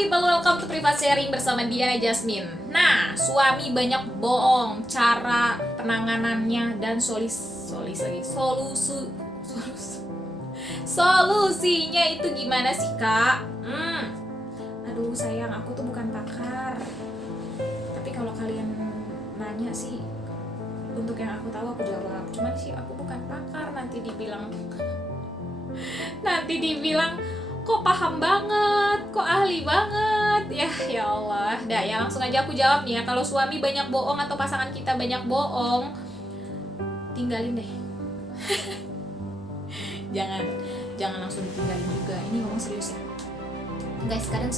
people, welcome to Privat Sharing bersama Diana Jasmine. Nah, suami banyak bohong, cara penanganannya dan solusinya itu gimana sih, Kak? Aduh sayang, aku tuh bukan pakar. Tapi kalau kalian nanya sih, untuk yang aku tahu aku jawab. Cuman sih aku bukan pakar, nanti dibilang kok paham banget, kok ahli banget. Ya Allah. Dah ya, langsung aja aku jawab nih ya. Kalau suami banyak bohong atau pasangan kita banyak bohong, tinggalin deh. jangan langsung ditinggalin juga. Ini ngomong serius ya. Guys, kadang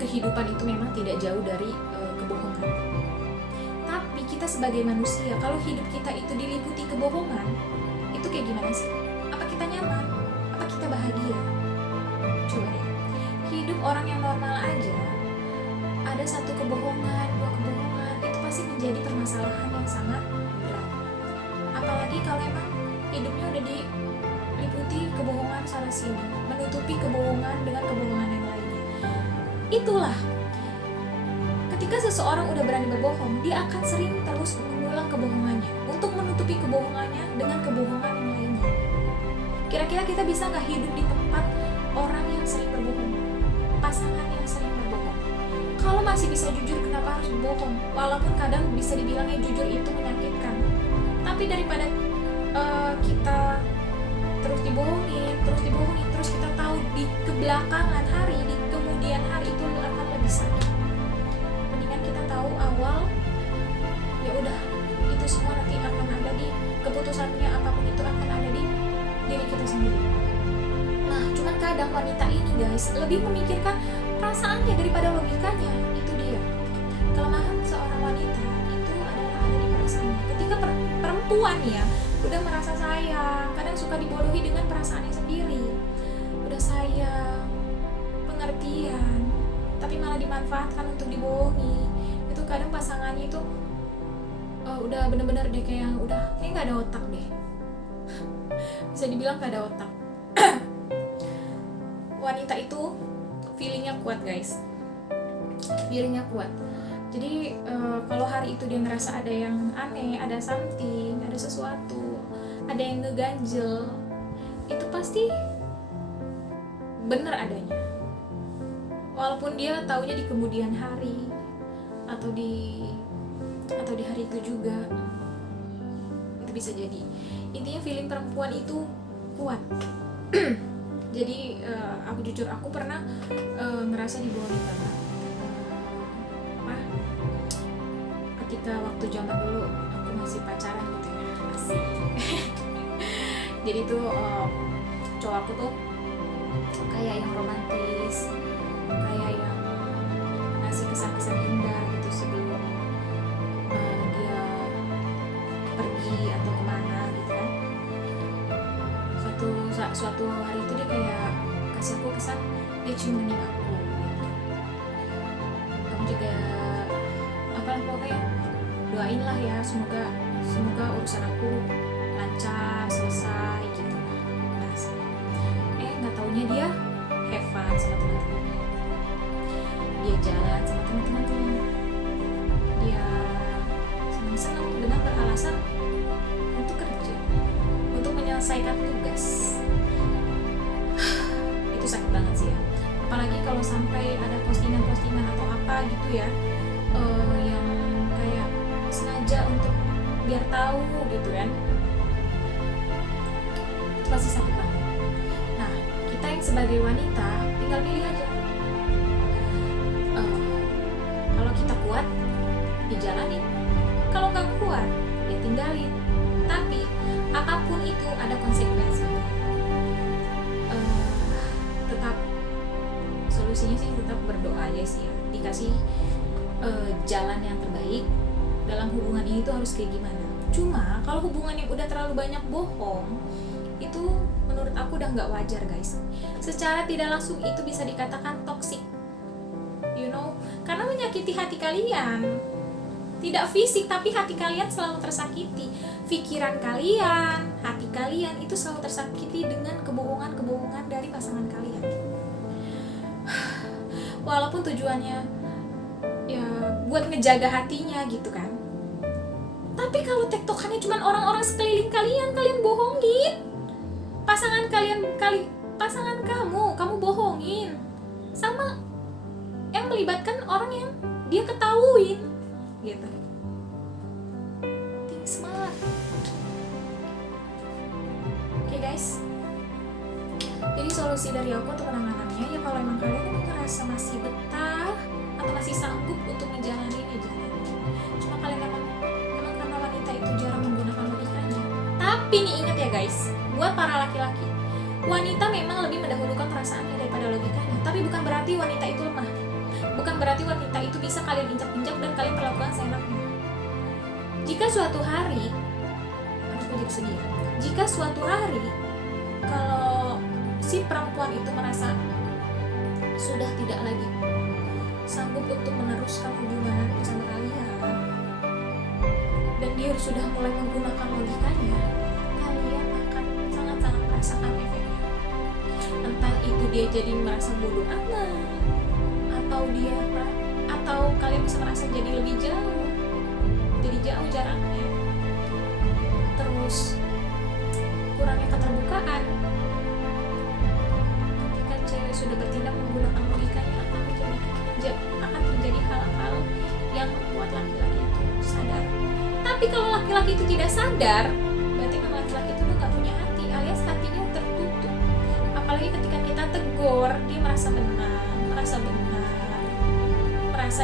kehidupan itu memang tidak jauh dari kebohongan. Tapi kita sebagai manusia, kalau hidup kita itu diliputi kebohongan, itu kayak gimana sih? Apa kita nyaman? Apa kita bahagia? Coba deh, hidup orang yang normal aja, ada satu kebohongan, dua kebohongan, itu pasti menjadi permasalahan yang sangat berat. Apalagi kalau emang hidupnya udah diliputi kebohongan sana sini, menutupi kebohongan dengan kebohongan yang lainnya. Itulah, ketika seseorang udah berani berbohong, dia akan sering terus mengulang kebohongannya untuk menutupi kebohongannya dengan kebohongan yang lainnya. Kira-kira kita bisa nggak hidup di tempat orang yang sering berbohong, pasangan yang sering berbohong? Kalau masih bisa jujur, kenapa harus berbohong? Walaupun kadang bisa dibilangnya jujur itu menyakitkan, tapi daripada kita terus dibohongin, terus kita tahu di kebelakangan hari, di kemudian hari itu akan lebih sakit. Mendingan kita tahu awal, ya udah, itu semua nanti akan ada di keputusannya, apapun itu akan ada di diri kita sendiri. Nah, cuman kadang wanita ini guys lebih memikirkan perasaannya daripada logikanya. Itu dia kelemahan seorang wanita, itu adalah ada di perasaannya. Ketika perempuan ya udah merasa sayang, kadang suka dibodohi dengan perasaannya sendiri. Udah sayang, pengertian, tapi malah dimanfaatkan untuk dibohongi. Itu kadang pasangannya itu udah bener-bener deh kayak nggak ada otak deh. Bisa dibilang gak ada otak. Wanita itu feelingnya kuat guys, feelingnya kuat. Jadi kalau hari itu dia ngerasa ada yang aneh, ada something, ada sesuatu, ada yang ngeganjel, itu pasti bener adanya. Walaupun dia taunya di kemudian hari atau di hari itu juga, itu bisa jadi. Intinya feeling perempuan itu kuat. Jadi aku pernah ngerasa dibohongin banget. Ketika waktu zaman dulu aku masih pacaran gitu ya, masih. Jadi tuh cowok aku tuh kayak yang romantis, kayak yang ngasih kesan-kesan indah gitu sebelum dia pergi atau kemana gitu kan. Suatu hari itu dia kayak kasih aku kesan, dia cium kening aku gitu. Kamu juga pokoknya doain lah ya, semoga urusan aku lancar, selesai gitu. Nggak taunya dia have fun sama teman-temannya, dia jalan sama teman-temannya, dia senang-senang dengan beralasan untuk kerja, untuk menyelesaikan tugas. Itu sakit banget sih ya. Apalagi kalau sampai ada postingan atau apa gitu ya, yang kayak sengaja untuk biar tahu gitu kan, itu pasti sakit banget. Nah, kita yang sebagai wanita tinggal pilih aja. Kalau kita kuat, dijalanin. Kalau nggak kuat, ya tinggalin. Tapi apapun itu ada konsekuensinya. Tetap solusinya sih tetap berdoa aja sih ya, dikasih jalan yang terbaik dalam hubungan ini tuh harus kayak gimana. Cuma kalau hubungan yang udah terlalu banyak bohong, itu menurut aku udah nggak wajar guys. Secara tidak langsung itu bisa dikatakan toxic, karena menyakiti hati kalian. Tidak fisik, tapi hati kalian selalu tersakiti. Pikiran kalian, hati kalian itu selalu tersakiti dengan kebohongan-kebohongan dari pasangan kalian. walaupun tujuannya ya buat ngejaga hatinya gitu kan. Tapi kalau tektokannya cuma orang-orang sekeliling kalian bohongin pasangan pasangan kamu bohongin sama yang melibatkan orang yang dia ketahuin gitu. Think smart. Oke guys, jadi solusi dari aku untuk penanganannya ya kalau emang kalian merasa masih betah atau masih sanggup untuk menjalani ya jalani. Cuma kalian emang karena wanita itu jarang menggunakan logikanya. Tapi nih ingat ya guys, buat para laki-laki, wanita memang lebih mendahulukan perasaannya daripada logikanya. Tapi bukan berarti wanita itu lemah. Bukan berarti wanita itu bisa kalian injak-injak dan kalian perlakukan seenaknya. Jika suatu hari, aku jadi sedih. Jika suatu hari kalau si perempuan itu merasa sudah tidak lagi sanggup untuk meneruskan hubungan bersama kalian dan dia sudah mulai menggunakan logikanya, kalian akan sangat-sangat merasakan efeknya. Entah itu dia jadi merasa bodoh amat, atau kalian bisa merasa jadi lebih jauh jaraknya, terus kurangnya keterbukaan. Ketika cewek sudah bertindak menggunakan logikanya akan terjadi hal-hal yang membuat laki-laki itu sadar. Tapi kalau laki-laki itu tidak sadar, berarti memang laki-laki itu udah gak punya hati, alias hatinya tertutup. Apalagi ketika kita tegur, dia merasa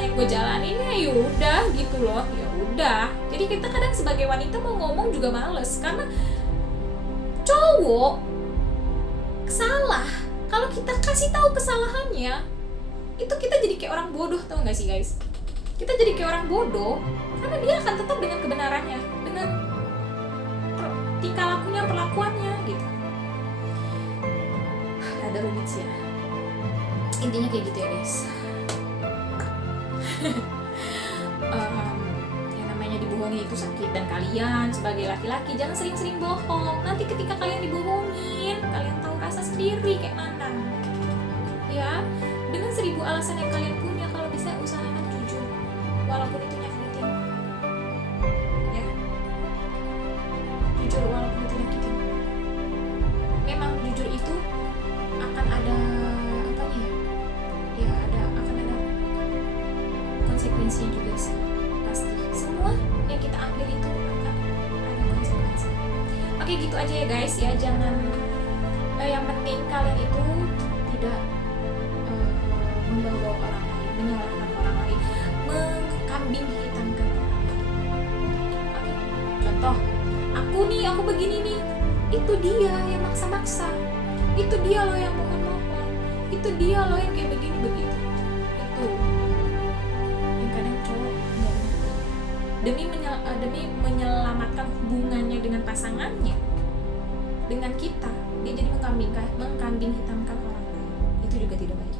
yang gue jalanin ya yaudah gitu loh, ya udah. Jadi kita kadang sebagai wanita mau ngomong juga males karena cowok salah. Kalau kita kasih tahu kesalahannya, itu kita jadi kayak orang bodoh, tau gak sih guys? Kita jadi kayak orang bodoh karena dia akan tetap dengan kebenarannya, dengan tingkah lakunya, perlakuannya gitu. Ada rumit sih ya. Intinya kayak gitu ya guys. Yang namanya dibohongi itu sakit, dan kalian sebagai laki-laki jangan sering-sering bohong. Nanti ketika kalian dibohongin, kalian tahu rasa sendiri kayak mana ya. Dengan 1000 alasan yang kalian punya, kalau bisa usahakan jujur walaupun itu nyakitin ya. Jujur walaupun itu nyakitin. Memang jujur itu akan ada konsekuensinya juga sih, pasti. Semua yang kita ambil itu akan ada konsekuensi. Oke, gitu aja ya guys ya. Jangan yang penting kalian itu tidak membawa orang lain, menyalahkan orang lain, mengkambing hitamkan orang lain. Oke, contoh aku begini nih, itu dia yang maksa-maksa, itu dia loh yang mohon-mohon, itu dia loh yang kayak begini begitu. Itu demi menyelamatkan hubungannya dengan pasangannya, dengan kita, dia jadi mengkambing hitamkan orang lain. Itu juga tidak baik.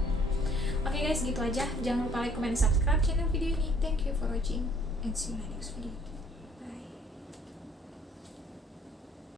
Oke guys, gitu aja. Jangan lupa like, comment, subscribe channel video ini. Thank you for watching and see you in my next video.